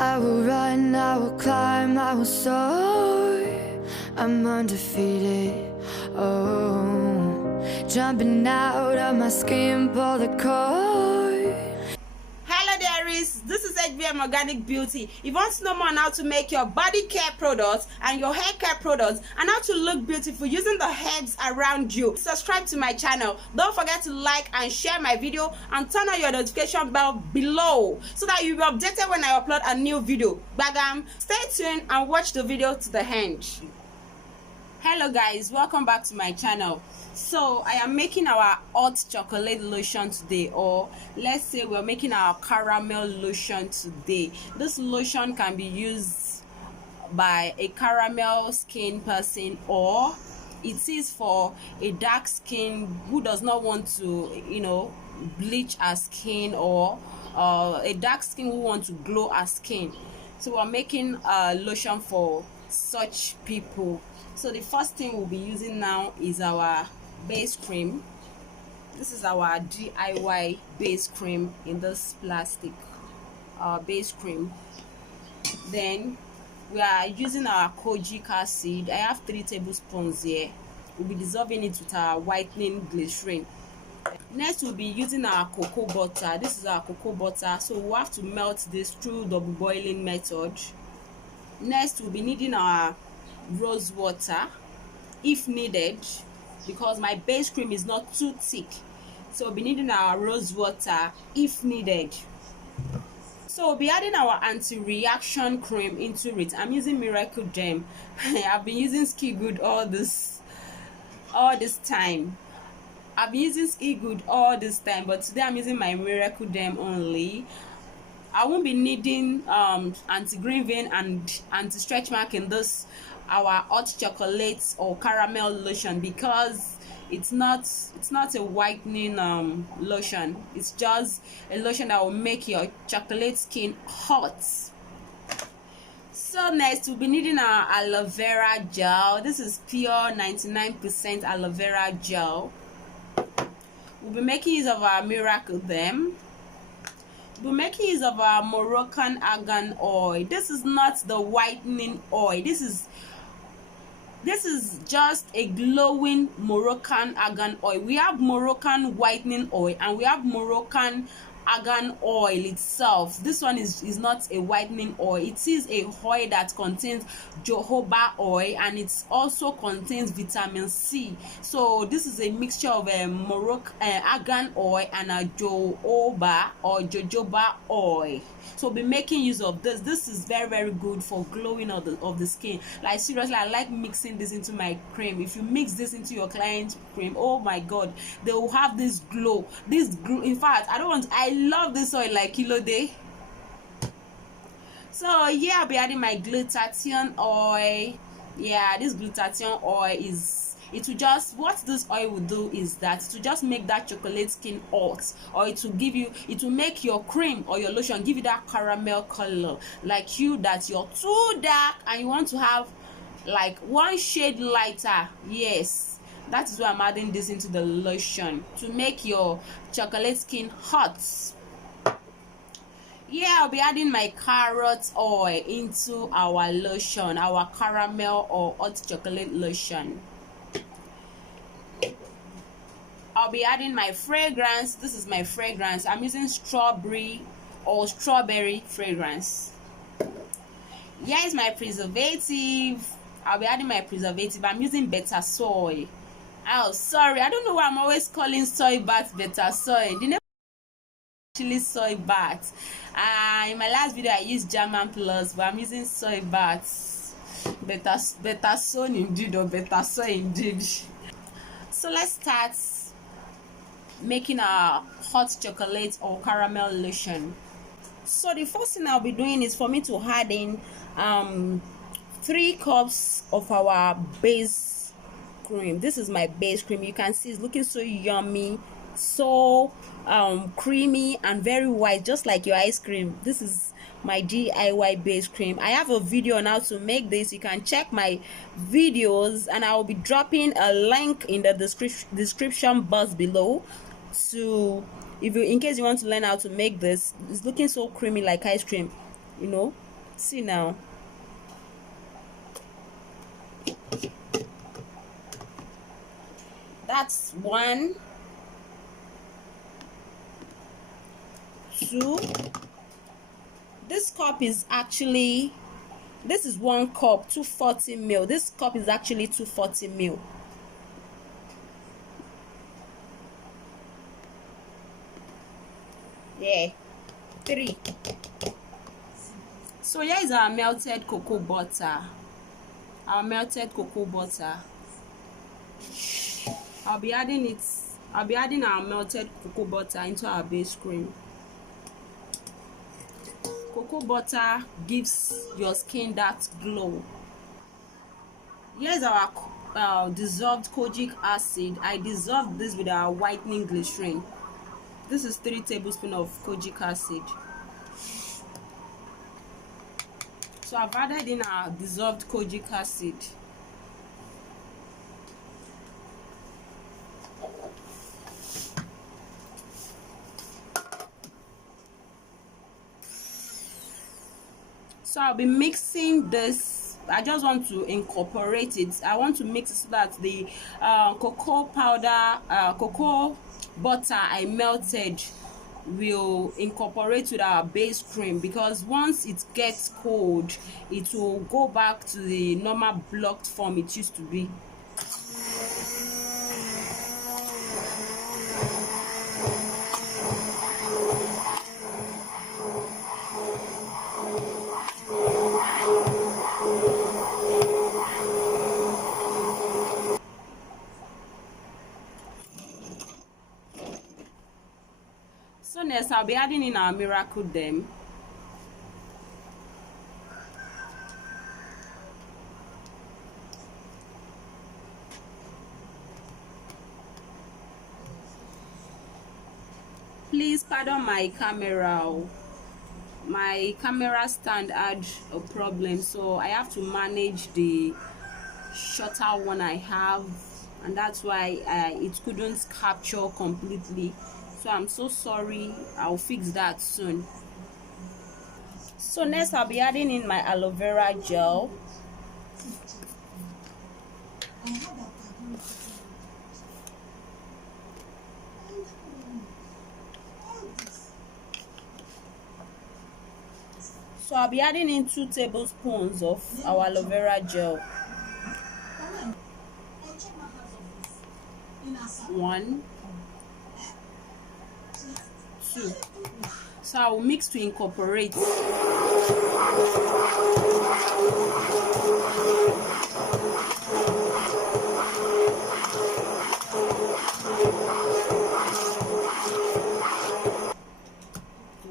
I will run, I will climb, I will soar. I'm undefeated, oh. Jumping out of my skin, pull the cord. Hello dearies, this is HBM Organic Beauty. If you want to know more on how to make your body care products and your hair care products and how to look beautiful using the herbs around you, subscribe to my channel. Don't forget to like and share my video and turn on your notification bell below so that you'll be updated when I upload a new video. Bagam, stay tuned and watch the video to the end. Hello guys, welcome back to my channel. So I am making our hot chocolate lotion today, or let's say we're making our caramel lotion today. This lotion can be used by a caramel skin person, or it is for a dark skin who does not want to bleach our skin, or a dark skin who wants to glow our skin. So we're making a lotion for such people. So the first thing we'll be using now is our base cream. This is our DIY base cream in this plastic base cream. Then we are using our kojic acid. I have 3 tablespoons here. We'll be dissolving it with our whitening glycerin. Next we'll be using our cocoa butter. This is our cocoa butter, so we'll have to melt this through double boiling method. Next we'll be needing our rose water if needed, because my base cream is not too thick, so we'll be needing our rose water if needed. So we'll be adding our anti-reaction cream into it. I'm using Miracle Gem. I've been using Ski Good all this time. I've been using Ski Good all this time, but today I'm using my Miracle Gem only. I won't be needing anti-green vein and anti-stretch mark in this our hot chocolate or caramel lotion, because it's not a whitening lotion. It's just a lotion that will make your chocolate skin hot. So next we'll be needing our aloe vera gel. This is pure 99% aloe vera gel. We'll be making use of our Miracle Gem. We're making use of our Moroccan argan oil. This is not the whitening oil. This is just a glowing Moroccan argan oil. We have Moroccan whitening oil and we have Moroccan argan oil itself. This one is not a whitening oil. It is a oil that contains jojoba oil, and it also contains vitamin C. So this is a mixture of a Moroccan argan oil and a jojoba or jojoba oil. So we'll be making use of this. This is very, very good for glowing of the skin. Like seriously, I like mixing this into my cream. If you mix this into your client's cream, oh my god, they will have this glow. In fact, I love this oil like kilo day. So yeah, I'll be adding my glutathione oil. Yeah, this glutathione oil what this oil will do is that it will just make that chocolate skin hot, or it will make your cream or your lotion give you that caramel color, like that you're too dark and you want to have like one shade lighter. Yes, that is why I'm adding this into the lotion, to make your chocolate skin hot. Yeah, I'll be adding my carrot oil into our lotion, our caramel or hot chocolate lotion. I'll be adding my fragrance. This is my fragrance. I'm using strawberry fragrance. Here is my preservative. I'll be adding my preservative. I'm using beta soy. Oh, sorry, I don't know why I'm always calling soy bath beta soy. The name is actually soy bath. In my last video I used German plus, but I'm using soy bath. Beta soy indeed, or beta soy indeed. So let's start making our hot chocolate or caramel lotion. So the first thing I'll be doing is for me to add in 3 cups of our base cream. This is my base cream. You can see it's looking so yummy, so creamy and very white, just like your ice cream. This is my DIY base cream. I have a video on how to make this. You can check my videos, and I will be dropping a link in the description box below, in case you want to learn how to make this. It's looking so creamy like ice cream, See now. That's 1, 2. This cup is actually, this is 1 cup, 240 ml. This cup is actually 240 ml. Yeah. 3. So here is our melted cocoa butter. Our melted cocoa butter. I'll be adding our melted cocoa butter into our base cream. Cocoa butter gives your skin that glow. Here's our dissolved kojic acid. I dissolved this with our whitening glycerin. This is 3 tablespoons of kojic acid. So I've added in our dissolved kojic acid. So I'll be mixing this. I just want to incorporate it. I want to mix it so that the cocoa powder, cocoa butter I melted will incorporate with our base cream, because once it gets cold, it will go back to the normal blocked form it used to be. So next I'll be adding in our miracle them. Please pardon my camera. My camera stand had a problem, so I have to manage the shorter one I have, and that's why it couldn't capture completely. So I'm so sorry. I'll fix that soon. So next I'll be adding in my aloe vera gel. So I'll be adding in 2 tablespoons of our aloe vera gel. 1, 2. So I will mix to incorporate.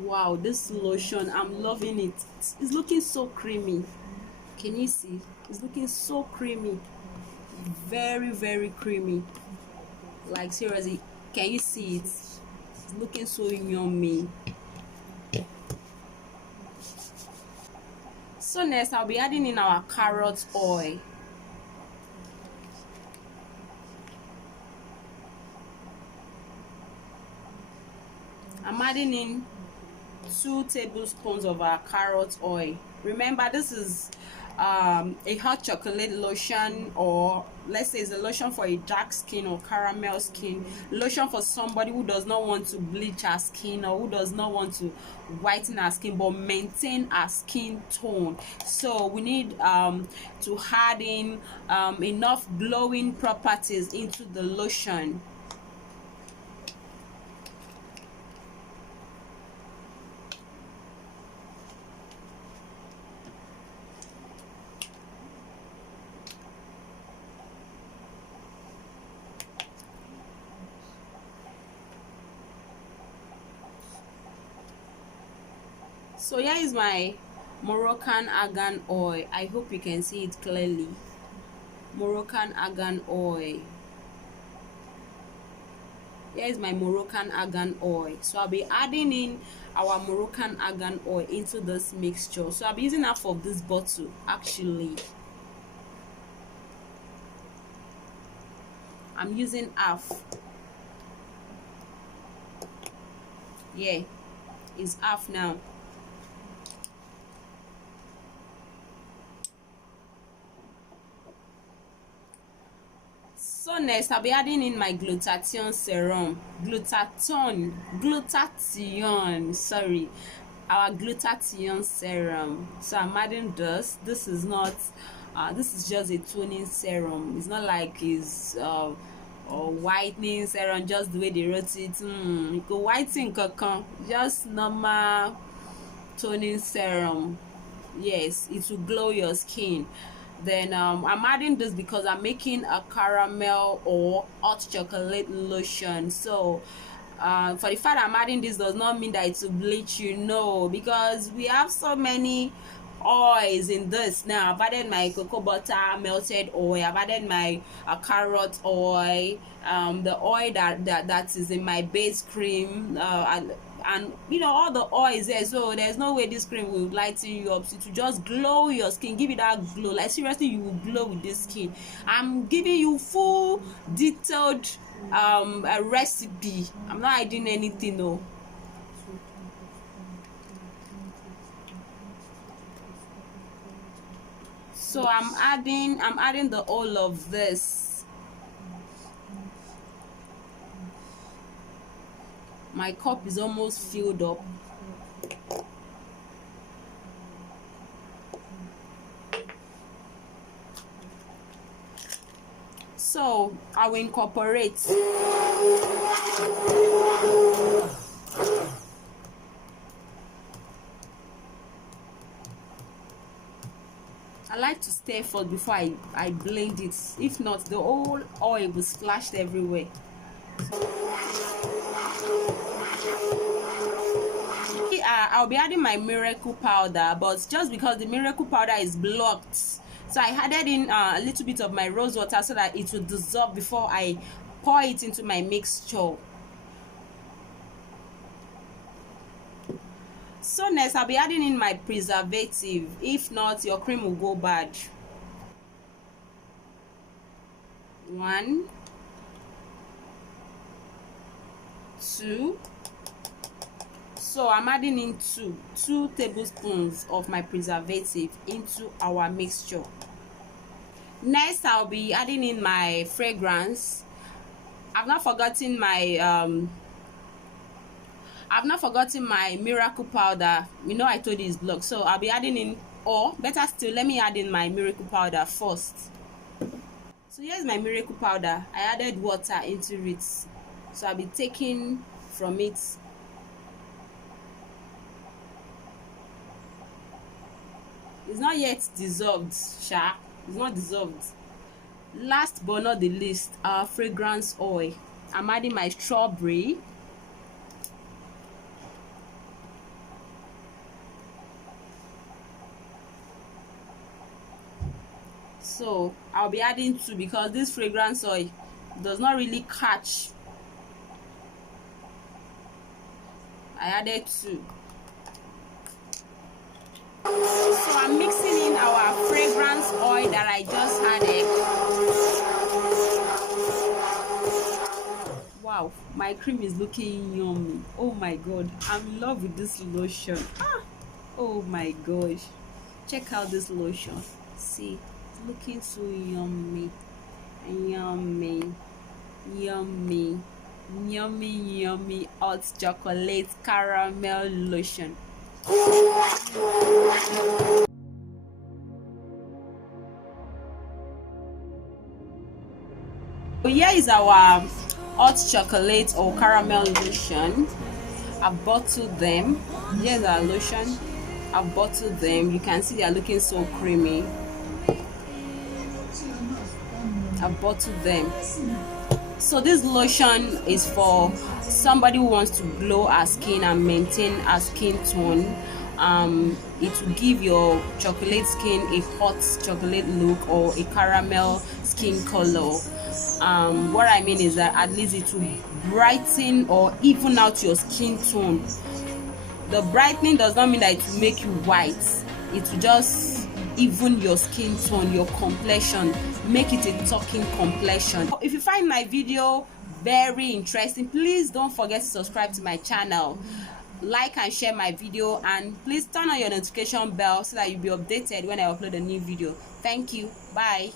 Wow, this lotion, I'm loving it. It's looking so creamy. Can you see? It's looking so creamy. Very, very creamy. Like seriously, can you see it? It's looking so yummy. So next I'll be adding in our carrot oil. I'm adding in 2 tablespoons of our carrot oil. Remember, this is a hot chocolate lotion, or let's say it's a lotion for a dark skin or caramel skin, lotion for somebody who does not want to bleach our skin or who does not want to whiten our skin but maintain our skin tone. So we need to add in enough glowing properties into the lotion. So here is my Moroccan argan oil. I hope you can see it clearly. Moroccan argan oil. Here is my Moroccan argan oil. So I'll be adding in our Moroccan argan oil into this mixture. So I'll be using half of this bottle actually. I'm using half. Yeah, it's half now. So next I'll be adding in my glutathione serum. Glutathione, sorry, our glutathione serum. So I'm adding this. This is not this is just a toning serum. It's not like it's or whitening serum, just the way they wrote it. You go whitening kankan, just normal toning serum. Yes, it will glow your skin. Then I'm adding this because I'm making a caramel or hot chocolate lotion. So for the fact I'm adding this does not mean that it will bleach you, no, because we have so many oils in this. Now I've added my cocoa butter melted oil, I've added my carrot oil, the oil that is in my base cream, and you know, all the oils there. So there's no way this cream will lighten you up. It will just glow your skin, give it that glow. Like seriously, you will glow with this skin. I'm giving you full detailed a recipe. I'm not hiding anything, no. So I'm adding the whole of this. My cup is almost filled up. So I will incorporate. I like to stir first before I blend it. If not, the whole oil will splash everywhere. I'll be adding my miracle powder, but just because the miracle powder is blocked, so I added in a little bit of my rose water so that it will dissolve before I pour it into my mixture. So next I'll be adding in my preservative. If not, your cream will go bad. 1, 2. So I'm adding in 2 tablespoons of my preservative into our mixture. Next I'll be adding in my fragrance. I've not forgotten my miracle powder. You know, I told you it's blocked, so I'll be adding in, or better still, let me add in my miracle powder first. So here's my miracle powder. I added water into it, so I'll be taking from it. It's not yet dissolved, sha. It's not dissolved. Last but not the least, our fragrance oil. I'm adding my strawberry. So I'll be adding 2 because this fragrance oil does not really catch. I added 2. So I'm mixing in our fragrance oil that I just added. Wow, my cream is looking yummy. Oh my god, I'm in love with this lotion. Oh my gosh, check out this lotion. See, it's looking so yummy, yummy, yummy, yummy, yummy hot chocolate caramel lotion. So here is our hot chocolate or caramel lotion. I've bottled them. Here's our lotion. I've bottled them. You can see they are looking so creamy. I've bottled them. So this lotion is for somebody who wants to glow her skin and maintain her skin tone. It will give your chocolate skin a hot chocolate look or a caramel skin color. What I mean is that at least it will brighten or even out your skin tone. The brightening does not mean that it will make you white. It will just even your skin tone, your complexion, make it a talking complexion. If you find my video very interesting, please don't forget to subscribe to my channel, like and share my video, and please turn on your notification bell so that you'll be updated when I upload a new video. Thank you. Bye.